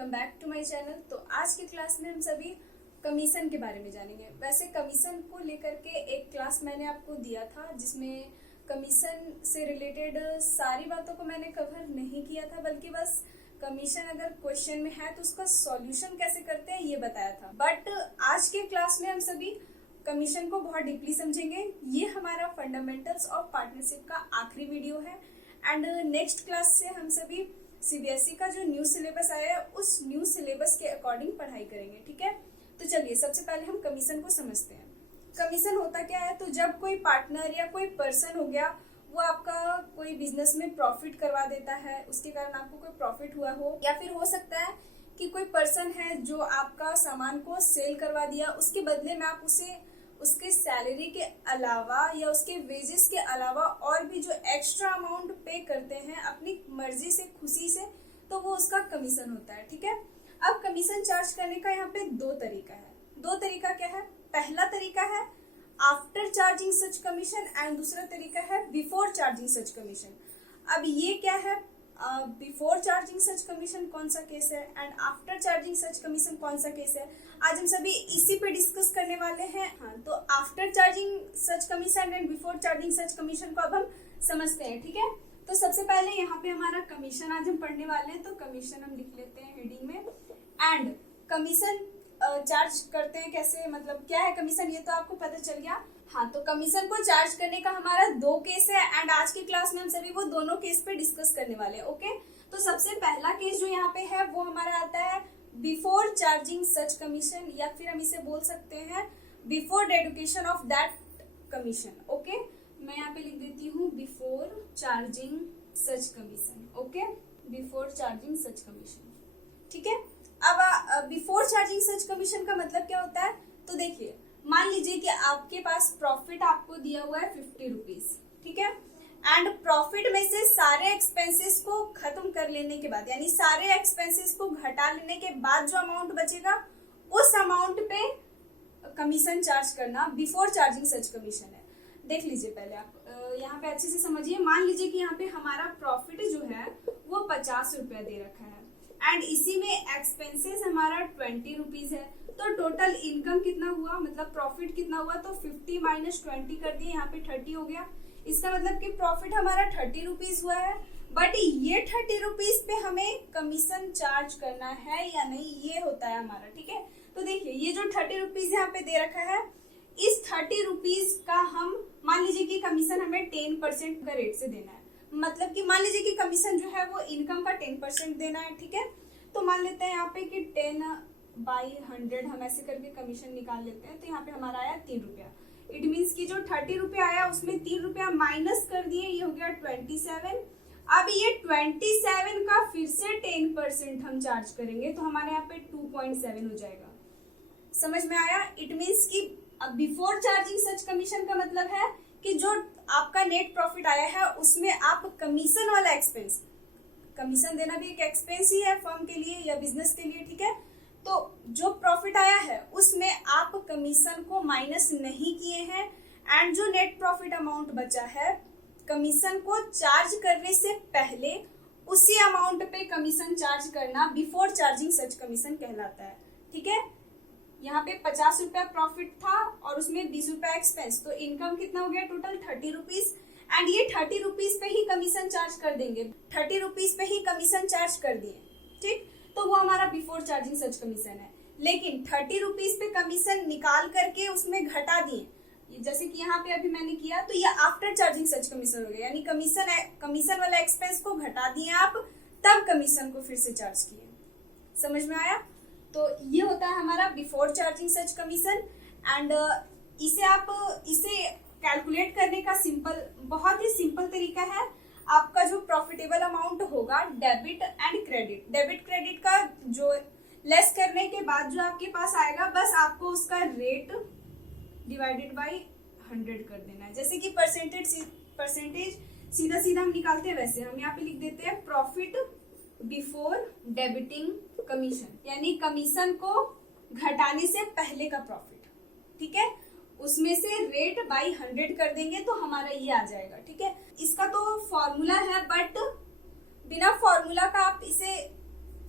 Welcome back to my channel. तो आज की क्लास में हम सभी कमीशन के बारे में जानेंगे। वैसे कमीशन को लेकर के एक क्लास मैंने आपको दिया था जिसमें कमीशन से रिलेटेड सारी बातों को मैंने कवर नहीं किया था, बल्कि बस कमीशन अगर क्वेश्चन में है तो उसका सॉल्यूशन कैसे करते हैं ये बताया था। बट आज के क्लास में हम सभी कमीशन को बहुत डीपली समझेंगे। ये हमारा फंडामेंटल्स ऑफ पार्टनरशिप का आखिरी वीडियो है एंड नेक्स्ट क्लास से हम सभी सीबीएसई का जो न्यू सिलेबस आया है उस न्यू सिलेबस के अकॉर्डिंग पढ़ाई करेंगे, ठीक है। तो चलिए सबसे पहले हम कमीशन को समझते हैं। कमीशन होता क्या है? तो जब कोई पार्टनर या कोई पर्सन हो गया वो आपका कोई बिजनेस में प्रॉफिट करवा देता है, उसके कारण आपको कोई प्रॉफिट हुआ हो, या फिर हो सकता है कि कोई पर्सन है जो आपका सामान को सेल करवा दिया, उसके बदले में आप उसे उसके सैलरी के अलावा या उसके वेजेस के अलावा और भी जो एक्स्ट्रा अमाउंट पे करते हैं अपनी मर्जी से, खुशी से, तो वो उसका कमीशन होता है, ठीक है। अब कमीशन चार्ज करने का यहाँ पे दो तरीका है। दो तरीका क्या है? पहला तरीका है after charging such commission and दूसरा तरीका है बिफोर चार्जिंग सच कमीशन। अब ये क्या है? बिफोर चार्जिंग सच कमीशन कौन सा केस है and after charging such commission कौन सा केस है, आज हम सभी इसी पे डिस्कस करने वाले हैं। हाँ, तो after charging such commission and before charging such commission को अब हम समझते हैं, ठीक है। तो सबसे पहले यहाँ पे हमारा कमीशन आज हम पढ़ने वाले हैं, तो कमीशन हम लिख लेते हैं हेडिंग में। एंड कमीशन चार्ज करते हैं कैसे, मतलब क्या है कमीशन, ये तो आपको पता चल गया। हाँ, तो कमीशन को चार्ज करने का हमारा दो केस है एंड आज की क्लास में हम सभी वो दोनों केस पे डिस्कस करने वाले हैं, ओके। तो सबसे पहला केस जो यहाँ पे है वो हमारा आता है बिफोर चार्जिंग सच कमीशन, या फिर हम इसे बोल सकते हैं before dedication of that commission, okay. मैं यहाँ पे लिख देती हूँ बिफोर चार्जिंग सच कमीशन, ओके, बिफोर चार्जिंग सच कमीशन, ठीक है। अब बिफोर चार्जिंग सच कमीशन का मतलब क्या होता है? तो देखिए, मान लीजिए कि आपके पास प्रॉफिट आपको दिया हुआ है 50 रुपीज, ठीक है, एंड प्रॉफिट में से सारे एक्सपेंसेस को खत्म कर लेने के बाद, यानी सारे एक्सपेंसेस को घटा लेने के बाद जो अमाउंट बचेगा उस अमाउंट पे कमीशन चार्ज करना बिफोर चार्जिंग सच कमीशन है। देख लीजिए पहले आप यहाँ पे अच्छे से समझिए। मान लीजिए कि यहाँ पे हमारा प्रॉफिट जो है वो 50 रुपया दे रखा है एंड इसी में एक्सपेंसेस हमारा 20 रुपीज है, तो टोटल इनकम कितना हुआ, मतलब प्रॉफिट कितना हुआ, तो 50 माइनस 20 कर दिए, यहाँ पे 30 हो गया। इसका मतलब कि प्रॉफिट हमारा 30 रुपीज हुआ है, बट ये 30 रुपीज पे हमें कमीशन चार्ज करना है या नहीं, ये होता है हमारा, ठीक है। तो देखिए, ये जो 30 रुपीज यहाँ पे दे रखा है, इस 30 रुपीज का हम मान लीजिए कि कमीशन हमें 10% का रेट से देना है, मतलब कि मान लीजिए कि कमीशन जो है वो इनकम का 10% देना है, ठीक है। तो मान लेते हैं यहाँ पे कि 10/100 हम ऐसे करके कमीशन निकाल लेते हैं, तो यहाँ पे हमारा आया 3 रुपया। इट मीन्स कि जो 30 रुपया आया उसमें 3 रुपया माइनस कर दिए, ये हो गया 27। अब ये 27 का फिर से 10% हम चार्ज करेंगे, तो हमारे यहाँ पे 2.7 हो जाएगा। समझ में आया? इट मीन्स कि अब बिफोर चार्जिंग सच कमीशन का मतलब है कि जो आपका नेट प्रॉफिट आया है उसमें आप कमीशन वाला एक्सपेंस, कमीशन देना भी एक एक्सपेंस ही है फर्म के लिए या बिजनेस के लिए, ठीक है। तो जो प्रॉफिट आया है उसमें आप कमीशन को माइनस नहीं किए हैं एंड जो नेट प्रॉफिट अमाउंट बचा है कमीशन को चार्ज करने से पहले उसी अमाउंट पे कमीशन चार्ज करना बिफोर चार्जिंग सच कमीशन कहलाता है, ठीक है। यहाँ पे 50 रुपया प्रॉफिट था और उसमें 20 रुपया एक्सपेंस, तो इनकम कितना हो गया टोटल 30 रुपीज, एंड ये 30 रुपीज पे ही कमीशन चार्ज कर देंगे, 30 रुपीज पे ही कमीशन चार्ज कर दिए, ठीक। तो वो हमारा बिफोर चार्जिंग सच कमीशन है। लेकिन 30 रुपीज पे कमीशन निकाल करके उसमें घटा दिए, जैसे कि यहाँ पे अभी मैंने किया, तो ये आफ्टर चार्जिंग सच कमीशन हो गया, यानी कमीशन वाला एक्सपेंस को घटा दिए आप, तब कमीशन को फिर से चार्ज किए। समझ में आया? तो ये होता है हमारा before charging such commission and इसे कैलकुलेट करने का बहुत ही सिंपल तरीका है। आपका जो प्रॉफिटेबल अमाउंट होगा debit and credit, debit credit का जो लेस करने के बाद जो आपके पास आएगा, बस आपको उसका रेट डिवाइडेड बाय 100 कर देना है। जैसे कि परसेंटेज सीधा सीधा हम निकालते हैं, वैसे हम यहाँ पे लिख देते हैं प्रॉफिट बिफोर डेबिटिंग कमीशन, यानी कमीशन को घटाने से पहले का प्रॉफिट, ठीक है। उसमें से रेट बाई 100 कर देंगे तो हमारा ये आ जाएगा, ठीक है। इसका तो फॉर्मूला है, बट बिना फॉर्मूला का आप इसे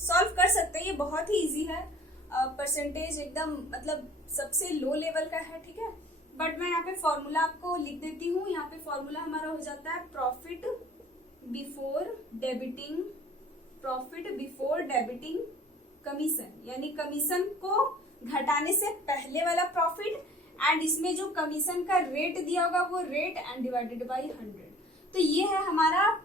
सॉल्व कर सकते ये बहुत ही इजी है, परसेंटेज एकदम मतलब सबसे लो लेवल का है, ठीक है। बट मैं यहाँ पे फॉर्मूला आपको लिख देती हूँ। यहाँ पे फॉर्मूला हमारा हो जाता है प्रॉफिट बिफोर डेबिटिंग कमीशन, यानी कमीशन को घटाने से पहले वाला प्रॉफिट, एंड इसमें जो कमीशन का रेट दिया होगा वो रेट एंड डिवाइडेड बाय 100। तो ये है हमारा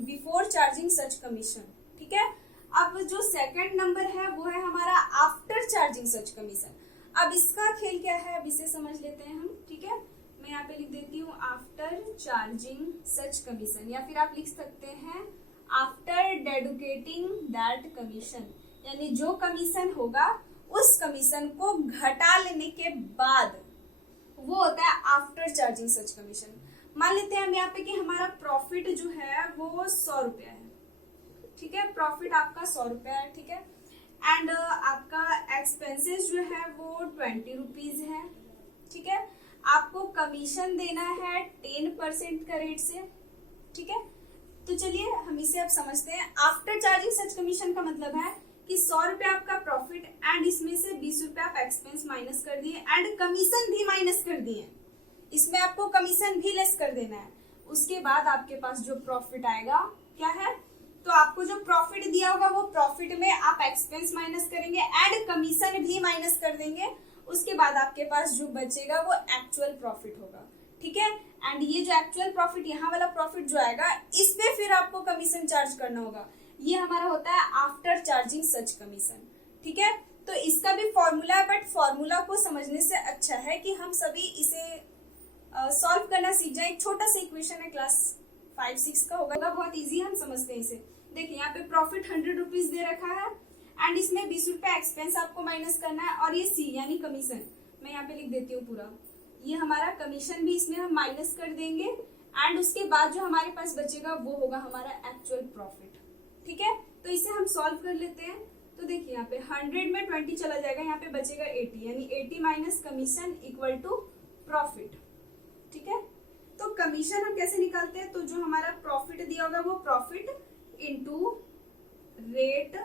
बिफोर चार्जिंग सच कमीशन, ठीक है। अब जो सेकंड नंबर है वो है हमारा आफ्टर चार्जिंग सच कमीशन। अब इसका खेल क्या है, अब इसे समझ लेते हैं हम, ठीक है। मैं यहाँ पे लिख देती हूँ आफ्टर चार्जिंग सच कमीशन, या फिर आप लिख सकते हैं आफ्टर डेडुकेटिंग दैट कमीशन, यानी जो कमीशन होगा उस कमीशन को घटा लेने के बाद वो होता है आफ्टर चार्जिंग सच कमीशन। मान लेते हैं हम यहाँ पे कि हमारा प्रॉफिट जो है वो 100 रुपया है, ठीक है। प्रॉफिट आपका 100 रुपया है, ठीक है। एंड आपका एक्सपेंसेस जो है वो 20 रुपीज है, ठीक है। आपको कमीशन देना है 10% का रेट से, ठीक है। तो चलिए हम इसे अब समझते हैं। आफ्टर चार्जिंग सच कमीशन का मतलब है कि 100 रुपया आपका प्रॉफिट एंड इसमें से 20 रुपया आप एक्सपेंस माइनस कर दिए एंड कमीशन भी माइनस कर दिए, इसमें आपको कमीशन भी लेस कर देना है। उसके बाद आपके पास जो प्रॉफिट आएगा क्या है, तो आपको जो प्रॉफिट दिया होगा वो प्रॉफिट में आप एक्सपेंस माइनस करेंगे एंड कमीशन भी माइनस कर देंगे। उसके बाद आपके पास जो बचेगा वो एक्चुअल प्रॉफिट होगा, ठीक है। एंड ये जो एक्चुअल प्रॉफिट, यहाँ वाला प्रॉफिट जो आएगा, इस पे फिर आपको कमीशन चार्ज करना होगा। ये हमारा होता है आफ्टर चार्जिंग सच कमीशन, ठीक है। तो इसका भी फॉर्मूला है, बट फॉर्मूला को समझने से अच्छा है कि हम सभी इसे सॉल्व करना सीख जाए। एक छोटा सा इक्वेशन है, क्लास 5-6 का होगा, बहुत इजी, हम समझते हैं इसे। देखिए यहाँ पे प्रॉफिट 100 रुपीज दे रखा है एंड इसमें 20 रुपया एक्सपेंस आपको माइनस करना है, और ये सी यानी कमीशन, मैं यहाँ पे लिख देती हूँ पूरा, ये हमारा कमीशन भी इसमें हम माइनस कर देंगे एंड उसके बाद जो हमारे पास बचेगा वो होगा हमारा एक्चुअल प्रॉफिट, ठीक है। तो इसे हम सॉल्व कर लेते हैं। तो देखिए यहाँ पे 100 में 20 चला जाएगा, यहाँ पे बचेगा 80, यानी 80 minus commission equal to profit, ठीक है। तो कमीशन हम कैसे निकालते हैं, तो जो हमारा प्रॉफिट दिया होगा वो प्रॉफिट इंटू रेट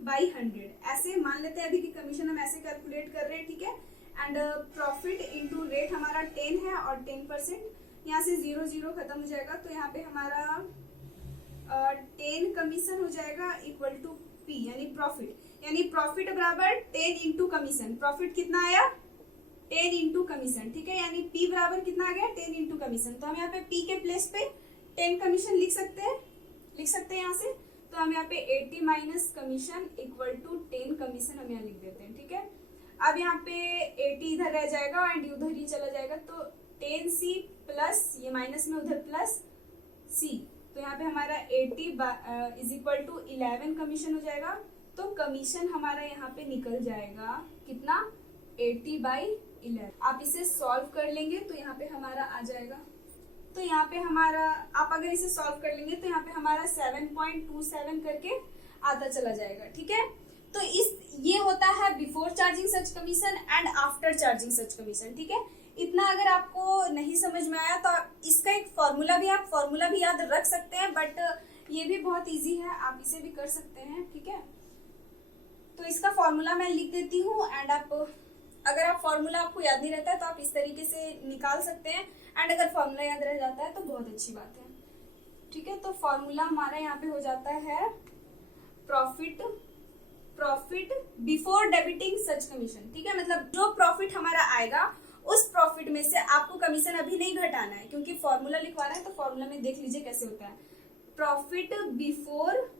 बाई 100, ऐसे मान लेते हैं अभी कि कमीशन हम ऐसे कैलकुलेट कर रहे हैं, ठीक है। एंड प्रॉफिट इंटू रेट हमारा 10 है और 10%, यहाँ से 0 0 खत्म हो जाएगा, तो यहाँ पे हमारा 10 कमीशन हो जाएगा इक्वल टू पी, यानी प्रॉफिट बराबर 10 इंटू कमीशन। प्रॉफिट कितना आया, 10 इंटू कमीशन, ठीक है। यानी पी बराबर कितना आ गया, 10 इंटू कमीशन। तो हम यहाँ पे पी के प्लेस पे 10 कमीशन लिख सकते हैं यहाँ से। तो हम यहाँ पे 80 minus commission equal to 10 commission हम यहाँ लिख देते हैं, ठीक है। अब यहाँ पे 80 इधर रह जाएगा एंड उधर ही चला जाएगा, तो 10C प्लस ये माइनस में उधर प्लस C, तो यहाँ पे हमारा 80 इज इक्वल टू 11 कमीशन हो जाएगा। तो कमीशन हमारा यहाँ पे निकल जाएगा कितना, 80/11। आप इसे सॉल्व कर लेंगे तो यहाँ पे हमारा आ जाएगा, तो यहाँ पे हमारा, आप अगर इसे सॉल्व कर लेंगे तो यहाँ पे हमारा 7.27 करके आता चला जाएगा, ठीक है। तो ये होता है before charging such commission and after charging such commission, ठीक है। इतना अगर आपको नहीं समझ में आया तो इसका एक फॉर्मूला भी याद रख सकते हैं, बट ये भी बहुत इजी है, आप इसे भी कर सकते हैं, ठीक है। तो इसका फॉर्मूला मैं लिख देती हूँ एंड अगर आप फॉर्मूला आपको याद नहीं रहता है तो आप इस तरीके से निकाल सकते हैं, एंड अगर फॉर्मूला याद रह जाता है तो बहुत अच्छी बात है, ठीक है। तो फॉर्मूला हमारा यहाँ पे हो जाता है प्रॉफिट बिफोर डेबिटिंग सच कमीशन, ठीक है। मतलब जो प्रॉफिट हमारा आएगा उस प्रॉफिट में से आपको कमीशन अभी नहीं घटाना है, क्योंकि फॉर्मूला लिखवाना है, तो फॉर्मूला में देख लीजिए कैसे होता है। प्रॉफिट बिफोर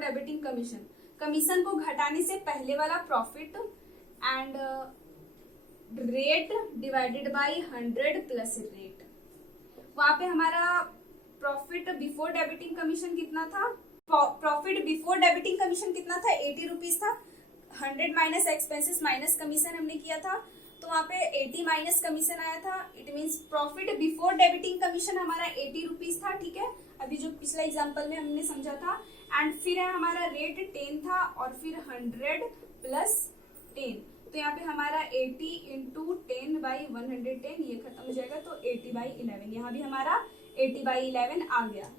डेबिटिंग कमीशन को घटाने से पहले वाला profit and rate divided by 100 plus rate. वहां पे हमारा प्रॉफिट बिफोर डेबिटिंग कमीशन कितना था, 80 रुपीज था। 100 माइनस एक्सपेंसेस माइनस कमीशन हमने किया था, तो वहाँ पे 80 माइनस कमीशन आया था। It means profit before debiting commission हमारा 80 रुपीज था, ठीक है, अभी जो पिछला एग्जांपल में हमने समझा था। एंड फिर है हमारा रेट 10 था और फिर 100 प्लस 10, तो यहाँ पे हमारा 80 इंटू 10/110 ये खत्म हो जाएगा, तो 80/11, यहाँ भी हमारा 80/11 आ गया।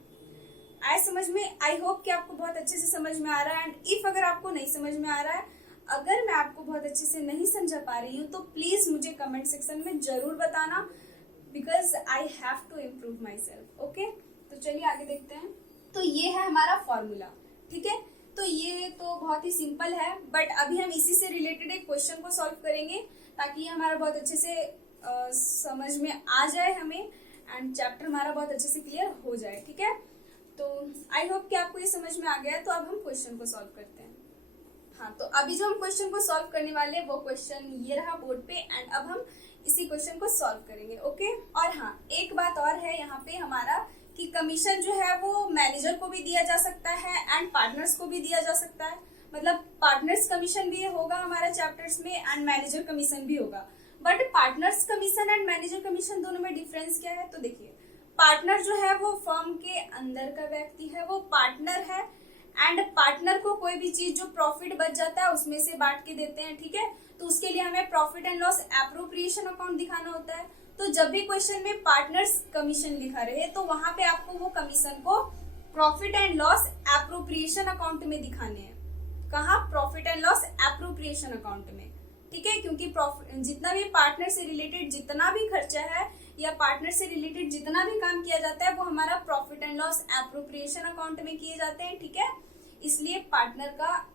आए समझ में? आई होप कि आपको बहुत अच्छे से समझ में आ रहा है। एंड इफ अगर आपको नहीं समझ में आ रहा है, अगर मैं आपको बहुत अच्छे से नहीं समझा पा रही हूँ, तो प्लीज मुझे कमेंट सेक्शन में जरूर बताना, because I have to improve myself. Okay, तो चलिए आगे देखते हैं। तो ये है हमारा फॉर्मूला, ठीक है। तो ये तो बहुत ही सिंपल है, बट अभी हम इसी से रिलेटेड एक क्वेश्चन को सॉल्व करेंगे, ताकि ये हमारा बहुत अच्छे से समझ में आ जाए हमें, एंड चैप्टर हमारा बहुत अच्छे से क्लियर हो जाए, ठीक है। तो आई होप कि आपको ये समझ में आ गया है। तो अब हम क्वेश्चन को सॉल्व करते हैं। हाँ, तो अभी जो हम क्वेश्चन को सॉल्व करने वाले हैं वो क्वेश्चन ये रहा बोर्ड पे, एंड अब हम इसी क्वेश्चन को सॉल्व करेंगे। ओके, और हाँ, एक बात और है यहाँ पे हमारा कि कमीशन जो है वो मैनेजर को भी दिया जा सकता है एंड पार्टनर्स को भी दिया जा सकता है। मतलब पार्टनर्स कमीशन भी होगा हमारे चैप्टर्स में एंड मैनेजर कमीशन भी होगा। But partners commission and manager commission दोनों में डिफरेंस क्या है? तो देखिए, पार्टनर जो है वो फर्म के अंदर का व्यक्ति है, वो पार्टनर है, एंड पार्टनर को कोई भी चीज जो प्रॉफिट बच जाता है उसमें से बांट के देते हैं, ठीक है। तो उसके लिए हमें profit and loss appropriation account दिखाना होता है। तो जब भी क्वेश्चन में पार्टनर्स कमीशन लिखा रहे, तो वहां पे आपको वो कमीशन को profit and loss appropriation account में दिखाने हैं। कहा? Profit and loss appropriation account में, ठीक है। क्योंकि जितना भी पार्टनर से रिलेटेड जितना भी खर्चा है या पार्टनर से रिलेटेड जितना भी काम किया जाता है वो हमारा profit and loss appropriation account में किए जाते हैं, ठीक है। इसलिए पार्टनर का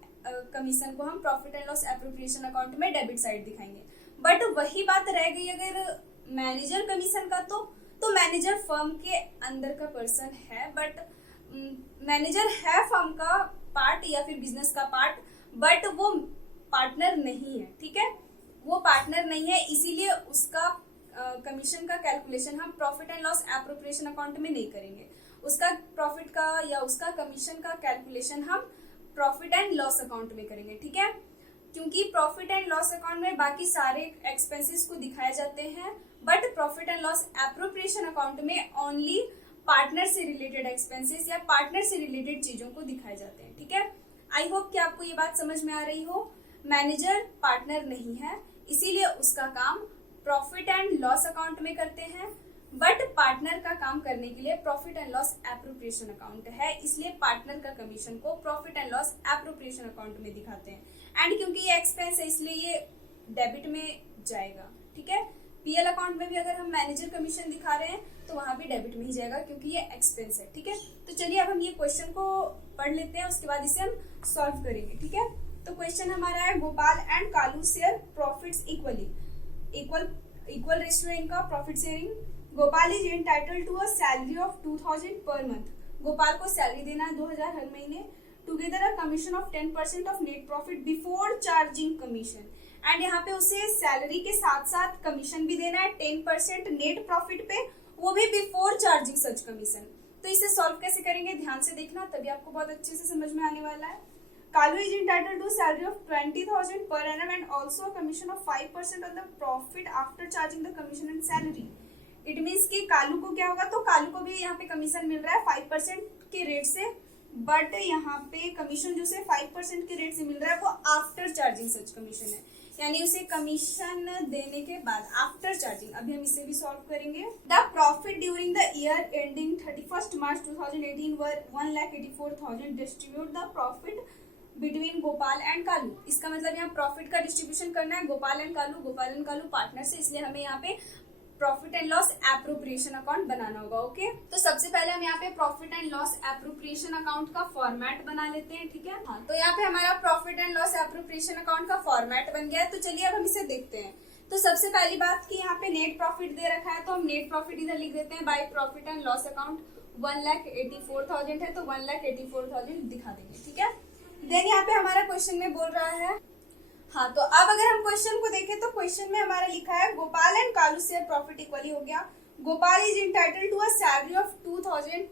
कमीशन को हम profit and loss appropriation account में डेबिट साइड दिखाएंगे। बट वही बात रह गई अगर मैनेजर कमीशन का, तो मैनेजर फर्म के अंदर का पर्सन है, बट मैनेजर है फर्म का पार्ट या फिर बिजनेस का पार्ट, बट वो पार्टनर नहीं है, ठीक है। वो पार्टनर नहीं है, इसीलिए उसका कमीशन का कैलकुलेशन हम profit and loss appropriation account में नहीं करेंगे। उसका प्रॉफिट का या उसका कमीशन का कैलकुलेशन हम प्रॉफिट एंड लॉस अकाउंट में करेंगे, ठीक है। क्योंकि प्रॉफिट एंड लॉस अकाउंट में बाकी सारे एक्सपेंसेस को दिखाए जाते हैं, but profit and loss appropriation account में ओनली पार्टनर से रिलेटेड एक्सपेंसेस या पार्टनर से रिलेटेड चीजों को दिखाए जाते हैं, ठीक है। आई होप कि आपको ये बात समझ में आ रही हो। मैनेजर पार्टनर नहीं है, इसीलिए उसका काम प्रॉफिट एंड लॉस अकाउंट में करते हैं, बट पार्टनर का काम करने के लिए profit and loss appropriation account है, इसलिए पार्टनर का कमीशन को profit and loss appropriation account में दिखाते हैं। एंड क्योंकि ये एक्सपेंस है इसलिए ये डेबिट में जाएगा, ठीक है। पीएल अकाउंट में भी अगर हम मैनेजर कमीशन दिखा रहे हैं तो वहां भी डेबिट में ही जाएगा, क्योंकि ये एक्सपेंस है, ठीक है। तो चलिए अब हम ये क्वेश्चन को पढ़ लेते हैं, उसके बाद इसे हम सॉल्व करेंगे, ठीक है। तो क्वेश्चन हमारा है, Gopal and Kalu share profits equal ratio इनका profit sharing. Gopal is entitled to a salary of 2000 per month. Gopal को सैलरी देना है 2000 हर महीने। Together a commission of 10% of net profit before charging commission. And यहाँ पे उसे सैलरी के साथ साथ कमीशन भी देना है 10% नेट प्रॉफिट पे, वो भी बिफोर चार्जिंग सच कमीशन। तो इसे सॉल्व कैसे करेंगे ध्यान से देखना, तभी आपको बहुत अच्छे से समझ में आने वाला है। Kalu is entitled to salary of 20,000 per annum and also a commission of 5% on the profit after charging the commission and salary. It means कि कालू को क्या होगा, तो कालू को भी यहाँ पे कमीशन मिल रहा है 5% के रेट से, बट यहाँ पे कमीशन जो से 5% के रेट से मिल रहा है वो आफ्टर चार्जिंग सच कमीशन है, यानी उसे कमीशन देने के बाद आफ्टर चार्जिंग। अभी हम इसे भी सॉल्व करेंगे। The profit during the year ending 31 March 2018 were 1,84,000। Distribute the profit between Gopal and Kalu. इसका मतलब यहाँ प्रॉफिट का डिस्ट्रीब्यूशन करना है गोपाल एंड कालू पार्टनर से, इसलिए हमें यहाँ पे profit and loss appropriation account बनाना होगा। ओके, तो सबसे पहले हम यहाँ पे profit and loss appropriation account का फॉर्मेट बना लेते हैं, ठीक है। हाँ, तो यहाँ पे हमारा profit and loss appropriation account का फॉर्मेट बन गया है। तो चलिए अब हम इसे देखते हैं। तो सबसे पहली बात कि यहाँ पे नेट प्रॉफिट दे रखा है, तो हम नेट प्रॉफिट इधर लिख देते हैं by profit and loss account. 1,84,000 है तो 1,84,000 दिखा देंगे, ठीक है। देन यहाँ पे हमारा क्वेश्चन में बोल रहा है, हाँ, तो अब अगर हम क्वेश्चन को देखें तो क्वेश्चन में हमारा लिखा है Gopal and Kalu share profit equally हो गया। Gopal is entitled to a salary of 2000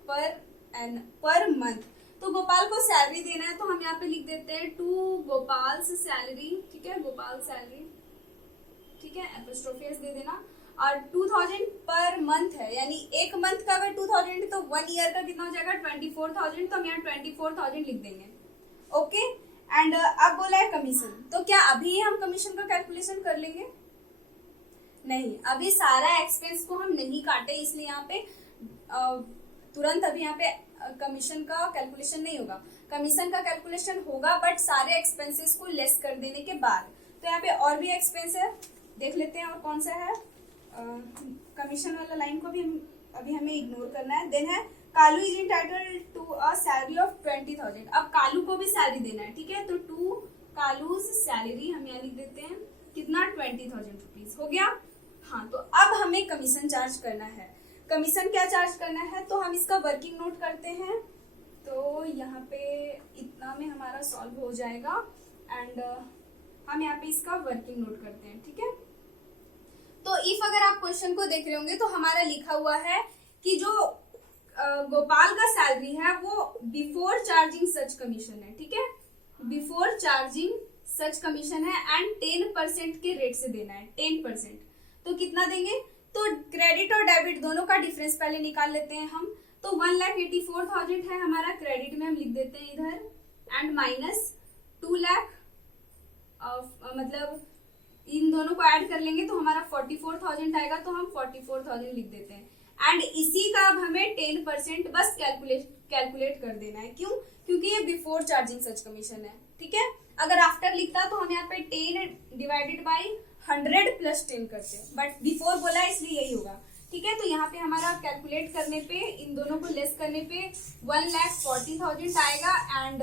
per month. तो गोपाल को सैलरी देना है, तो हम यहाँ पे लिख देते हैं टू गोपाल्स सैलरी, ठीक है, गोपाल सैलरी, ठीक है, एपोस्ट्रोफी एस दे देना। और 2000 पर मंथ है, यानी एक मंथ का अगर 2000 तो 1 ईयर का कितना हो जाएगा 24,000, तो हम यहाँ 24,000 लिख देंगे। ओके, एंड अब बोला है कमीशन, तो क्या अभी हम कमीशन का कैलकुलेशन कर लेंगे? नहीं, अभी सारा एक्सपेंस को हम नहीं काटे, इसलिए यहाँ पे तुरंत अभी यहाँ पे कमीशन का कैलकुलेशन नहीं होगा। कमीशन का कैलकुलेशन होगा बट सारे एक्सपेंसेस को लेस कर देने के बाद। तो यहाँ पे और भी एक्सपेंस है, देख लेते हैं और कौन सा है। कमीशन वाला लाइन को भी अभी हमें इग्नोर करना है। देन है Kalu is entitled to a salary of 20,000। अब कालू को भी सैलरी देना है, ठीक है। तो टू कालूज सैलरी हम यहाँ लिख देते हैं कितना, 20,000 रुपीज हो गया। हाँ, तो अब हमें कमीशन चार्ज करना है। कमीशन क्या चार्ज करना है, तो हम इसका वर्किंग नोट करते हैं। तो यहाँ पे इतना में हमारा सॉल्व हो जाएगा एंड हम यहाँ पे इसका वर्किंग नोट करते हैं, ठीक है। तो इफ अगर आप क्वेश्चन को देख रहे होंगे तो हमारा लिखा हुआ है कि जो गोपाल का सैलरी है वो बिफोर चार्जिंग सच कमीशन है, ठीक है। बिफोर चार्जिंग सच कमीशन है एंड 10% के रेट से देना है, 10%। तो कितना देंगे, तो क्रेडिट और डेबिट दोनों का डिफरेंस पहले निकाल लेते हैं हम। तो 1,84,000 है हमारा, क्रेडिट में हम लिख देते हैं इधर एंड माइनस 2 लाख, मतलब इन दोनों को ऐड कर लेंगे तो हमारा 44,000 आएगा, तो हम 44,000 लिख देते हैं। एंड इसी का अब हमें 10% बस कैलकुलेट कर देना है। क्यों, क्योंकि ये बिफोर चार्जिंग सच कमीशन है, ठीक है। अगर आफ्टर लिखता तो हम यहाँ पे 10 डिवाइडेड बाई 100 प्लस 10 करते, बट बिफोर बोला इसलिए यही होगा, ठीक है। तो यहाँ पे हमारा कैलकुलेट करने पे, इन दोनों को लेस करने पे 1,40,000 आएगा एंड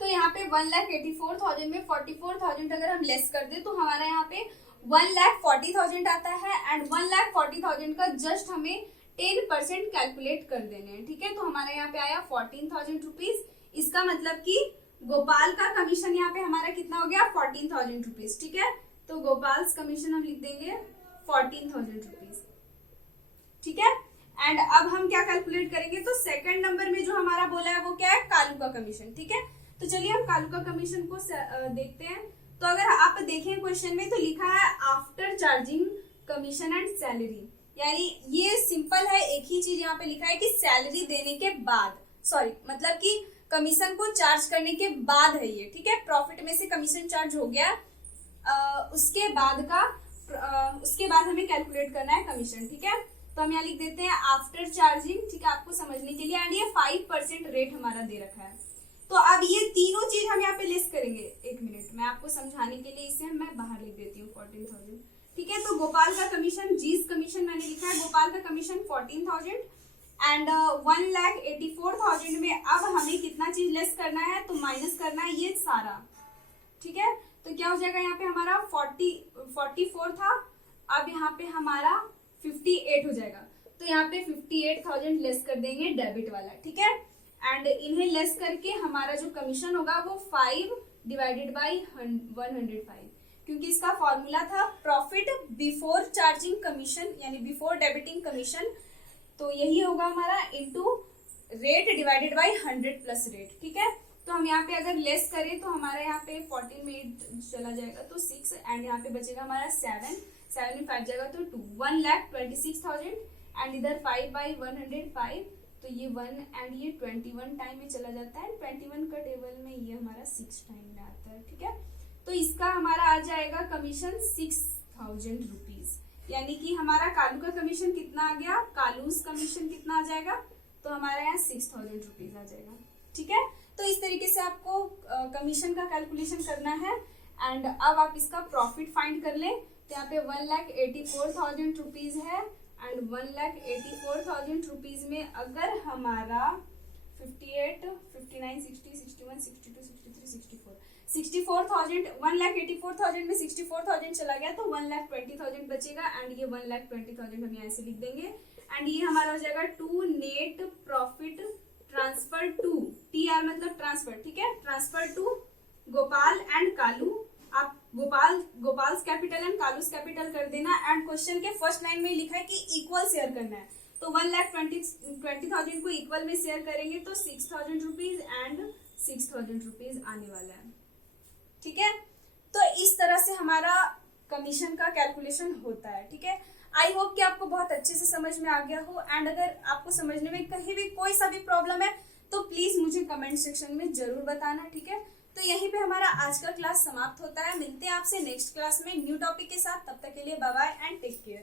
तो यहाँ पे 1,84,000 में 44,000 अगर हम लेस कर दे तो हमारा यहाँ पे 1,40,000 आता है एंड 1,40,000 का जस्ट हमें 10% कैलकुलेट कर देने हैं, ठीक है। तो हमारा यहाँ पे आया 14,000 रुपीज। इसका मतलब कि गोपाल का कमीशन यहाँ पे हमारा कितना हो गया, 14,000 रुपीज, ठीक है। तो गोपाल कमीशन हम लिख देंगे 14,000 रुपीज, ठीक है। एंड अब हम क्या कैलकुलेट करेंगे, तो सेकंड नंबर में जो हमारा बोला है वो क्या है, कालू का कमीशन, ठीक है। तो चलिए हम कालू का कमीशन को देखते हैं। तो अगर आप देखें क्वेश्चन में तो लिखा है after charging commission and salary, यानी ये सिंपल है, एक ही चीज यहाँ पे लिखा है कि सैलरी देने के बाद, सॉरी मतलब कि कमीशन को चार्ज करने के बाद है ये, ठीक है। प्रॉफिट में से कमीशन चार्ज हो गया, उसके बाद हमें कैलकुलेट करना है कमीशन, ठीक है। तो हम यहाँ लिख देते हैं आफ्टर चार्जिंग, ठीक है, आपको समझने के लिए। एंड ये 5% रेट हमारा दे रखा है। तो अब ये तीनों चीज हम यहाँ पे लेस करेंगे। एक मिनट, मैं आपको समझाने के लिए इसे मैं बाहर लिख देती हूँ 14,000, ठीक है। तो गोपाल का कमीशन, जीस कमीशन मैंने लिखा है, गोपाल का कमीशन 14,000 एंड 1,84,000 में अब हमें कितना चीज लेस करना है, तो माइनस करना है ये सारा, ठीक है। तो क्या हो जाएगा, यहाँ पे हमारा 44 था, अब यहाँ पे हमारा 58 हो जाएगा। तो यहाँ पे 58,000 लेस कर देंगे डेबिट वाला, ठीक है। एंड इन्हें लेस करके हमारा जो कमीशन होगा वो 5 डिवाइडेड बाई 105, क्योंकि इसका फॉर्मूला था प्रॉफिट बिफोर चार्जिंग कमीशन यानी बिफोर डेबिटिंग कमीशन। तो यही होगा हमारा into rate divided by 100 plus rate, ठीक है। तो हम यहाँ पे अगर लेस करें तो हमारा यहाँ पे 14 में 8 चला जाएगा तो 6 एंड यहाँ पे बचेगा हमारा 7 में 5 जाएगा तो 2, 1,26,000 एंड इधर 5 बाई 105, तो ये 1 एंड ये 21 टाइम में चला जाता है। 21 का टेबल में ये हमारा 6 टाइम में आता है, ठीक है। तो इसका हमारा आ जाएगा कमीशन 6,000 रुपीज, यानी कि हमारा कालू का कमीशन कितना आ गया, कालूस कमीशन कितना आ जाएगा, तो हमारा यहाँ 6,000 रुपीज आ जाएगा, ठीक है। तो इस तरीके से आपको कमीशन का कैलकुलेशन करना है एंड अब आप इसका प्रॉफिट फाइंड कर लें। तो यहाँ पे 1,84,000 रुपीज है एंड 1,84,000 रुपीज में अगर हमारा 58, 59, 60, 61, 62, 63, 64,000 1,84,000 में 64,000 चला गया तो 1,20,000 बचेगा एंड ये 1,20,000 हम यहाँ से लिख देंगे एंड ये हमारा हो जाएगा to net profit transfer to, TR मतलब ट्रांसफर, ठीक है, transfer to Gopal and Kalu. आप Gopal capital and Kalu's capital कर देना एंड क्वेश्चन के फर्स्ट लाइन में लिखा है कि इक्वल शेयर करना है, तो 1,20,000 को इक्वल में शेयर करेंगे तो 6,000 रुपीज एंड 6,000 रुपीज आने वाला है, ठीक है। तो इस तरह से हमारा कमीशन का कैलकुलेशन होता है, ठीक है। आई होप कि आपको बहुत अच्छे से समझ में आ गया हो एंड अगर आपको समझने में कहीं भी कोई सा भी प्रॉब्लम है तो प्लीज मुझे कमेंट सेक्शन में जरूर बताना, ठीक है। तो यहीं पे हमारा आज का क्लास समाप्त होता है। मिलते हैं आपसे नेक्स्ट क्लास में न्यू टॉपिक के साथ। तब तक के लिए bye bye and take care.